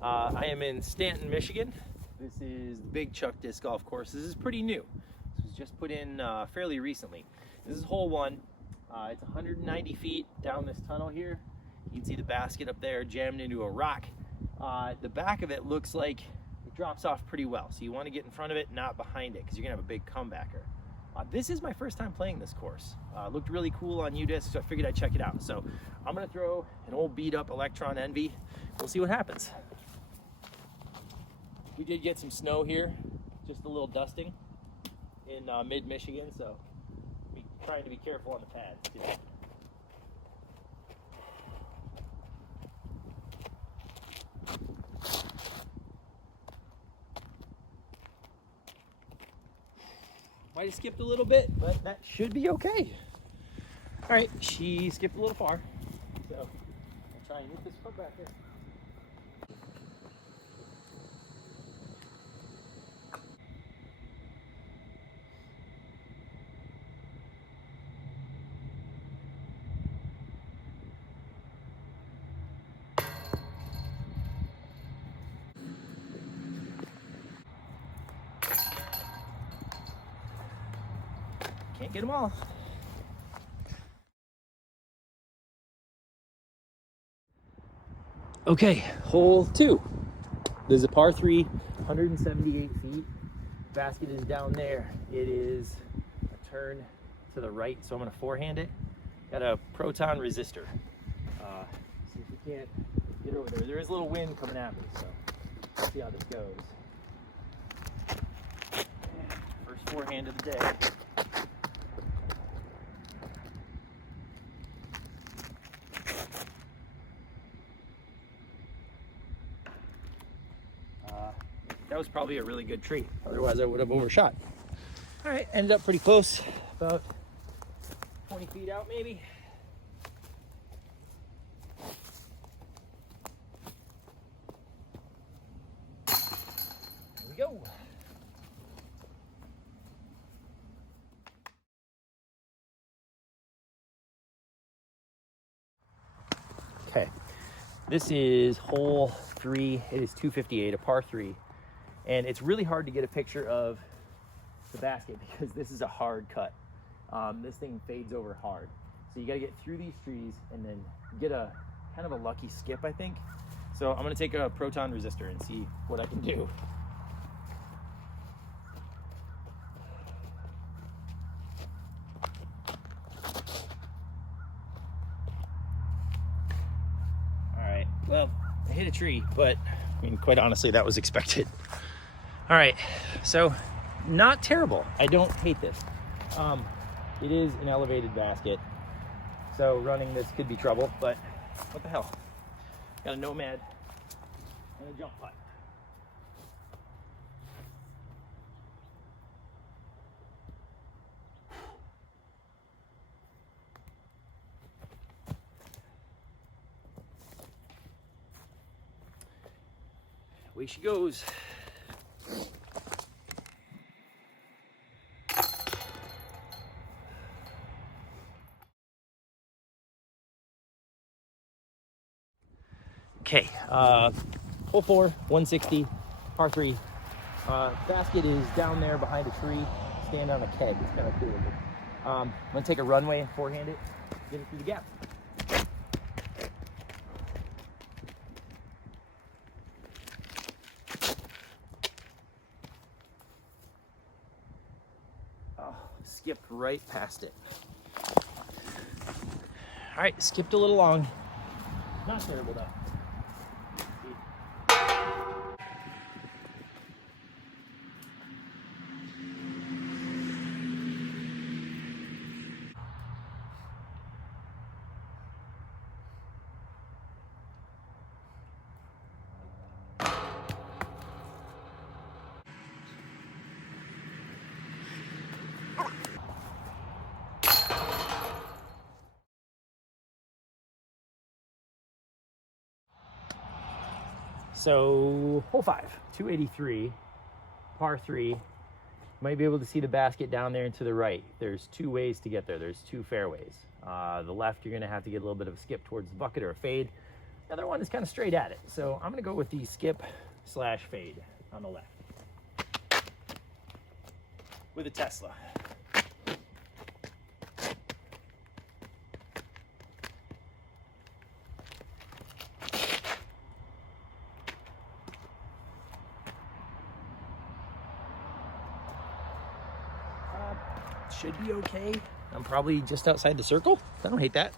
I am in Stanton, Michigan. This is the Big Chuck Disc Golf Course. This is pretty new. This was just put in fairly recently. This is hole 1. It's 190 feet down this tunnel here. You can see the basket up there jammed into a rock. The back of it looks like it drops off pretty well. So you want to get in front of it, not behind it, because you're going to have a big comebacker. This is my first time playing this course. It looked really cool on UDisc, so I figured I'd check it out. So I'm going to throw an old beat up Electron Envy. We'll see what happens. We did get some snow here, just a little dusting in mid-Michigan, so trying to be careful on the pads today. Might have skipped a little bit, but that should be okay. All right, she skipped a little far, so I'll try and get this foot back there. Can't get them all. Okay, hole 2. This is a par 3, 178 feet. Basket is down there. It is a turn to the right, so I'm gonna forehand it. Got a proton resistor. See if we can't get over there. There is a little wind coming at me, so let's see how this goes. First forehand of the day. That was probably a really good tree. Otherwise I would have overshot. All right, ended up pretty close, about 20 feet out maybe. There we go. Okay, this is hole 3. It is 258, a par 3. And it's really hard to get a picture of the basket because this is a hard cut. This thing fades over hard. So you gotta get through these trees and then get a kind of a lucky skip, I think. So I'm gonna take a proton resistor and see what I can do. All right, well, I hit a tree, but I mean, quite honestly, that was expected. All right, so not terrible. I don't hate this. It is an elevated basket, so running this could be trouble, but what the hell? Got a Nomad and a jump putt. Away she goes. Okay, hole 4, 160, par 3. Basket is down there behind a tree, stand on a keg. It's kind of cool. I'm gonna take a runway and forehand it, get it through the gap. Oh, skipped right past it. All right, skipped a little long. Not terrible though. So hole 5, 283, par 3. Might be able to see the basket down there and to the right. There's 2 ways to get there. There's 2 fairways. The left, you're gonna have to get a little bit of a skip towards the bucket or a fade. The other one is kind of straight at it. So I'm gonna go with the skip slash fade on the left with a Tesla. Should be okay. I'm probably just outside the circle. I don't hate that.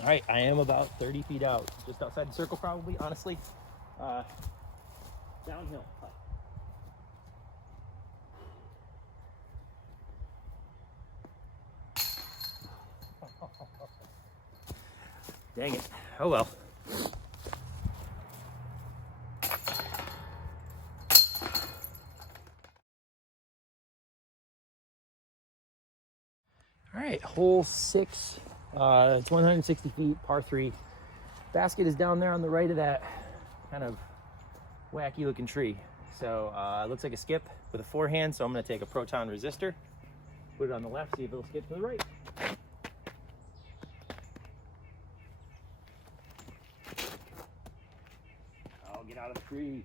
All right, I am about 30 feet out, just outside the circle probably, honestly. Downhill. Dang it. Oh well. All right, hole 6. It's 160 feet, par 3. Basket is down there on the right of that kind of wacky looking tree. So it looks like a skip with a forehand. So I'm going to take a proton resistor, put it on the left, see if it'll skip to the right. I'll get out of the tree.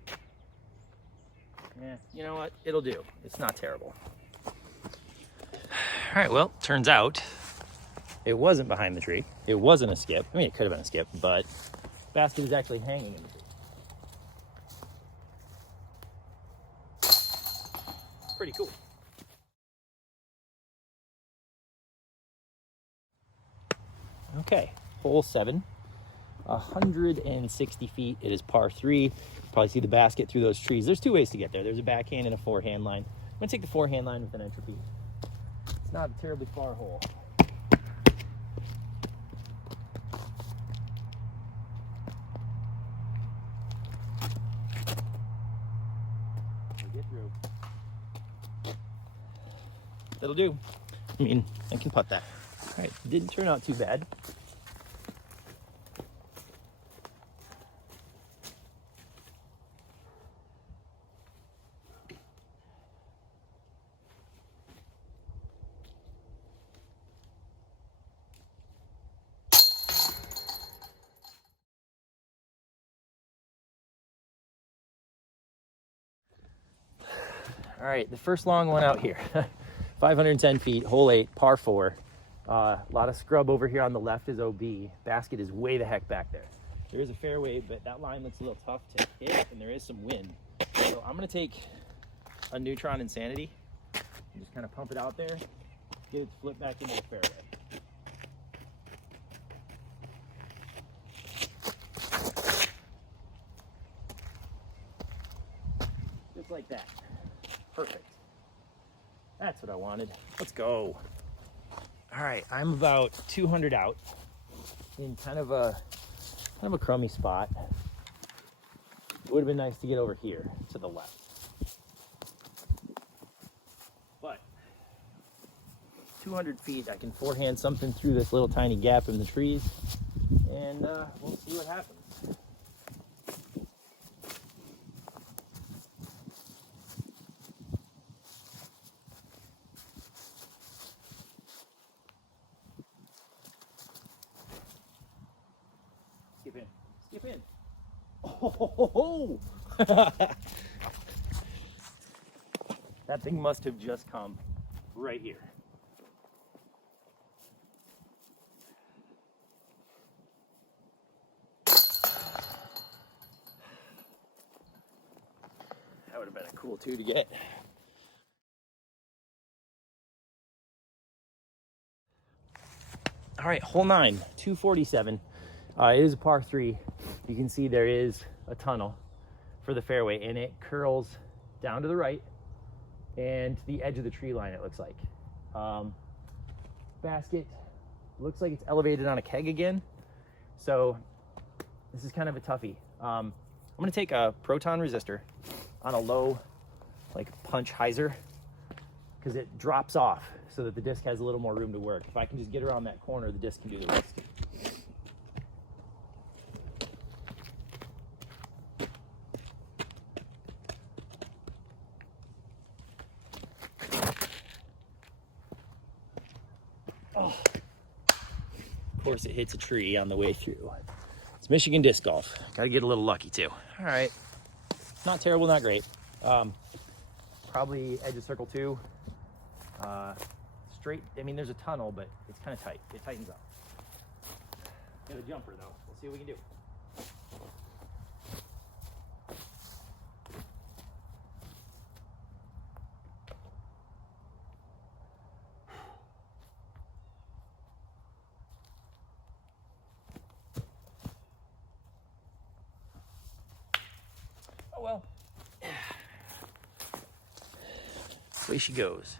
Yeah, you know what? It'll do. It's not terrible. All right, well, turns out it wasn't behind the tree. It wasn't a skip. I mean, it could have been a skip, but basket is actually hanging in the tree. Pretty cool. Okay, hole 7, 160 feet. It is par 3. You probably see the basket through those trees. There's 2 ways to get there. There's a backhand and a forehand line. I'm gonna take the forehand line with an entropy. It's not a terribly far hole. We'll get through. That'll do. I mean, I can putt that. All right, didn't turn out too bad. All right, the first long one out here, 510 feet, hole 8, par 4. A lot of scrub over here on the left is OB. Basket is way the heck back there. There is a fairway, but that line looks a little tough to hit, and there is some wind. So I'm gonna take a Neutron Insanity and just kind of pump it out there, get it to flip back into the fairway. Just like that. Perfect. That's what I wanted. Let's go. All right, I'm about 200 out in kind of a crummy spot. It would have been nice to get over here to the left. But 200 feet, I can forehand something through this little tiny gap in the trees, and we'll see what happens. Skip in. Skip in. Oh! That thing must have just come right here. That would have been a cool 2 to get. All right, hole 9, 247. It is a par 3. You can see there is a tunnel for the fairway, and it curls down to the right and to the edge of the tree line, it looks like. Basket looks like it's elevated on a keg again, so this is kind of a toughie. I'm gonna take a proton resistor on a low, like punch hyzer, because it drops off so that the disc has a little more room to work. If I can just get around that corner, the disc can do the rest. Oh. Of course, it hits a tree on the way through. It's Michigan disc golf. Got to get a little lucky too. All right. Not terrible, not great. Probably edge of circle 2. Straight, I mean, there's a tunnel, but it's kind of tight. It tightens up. Got a jumper though. We'll see what we can do. Oh well. Away she goes.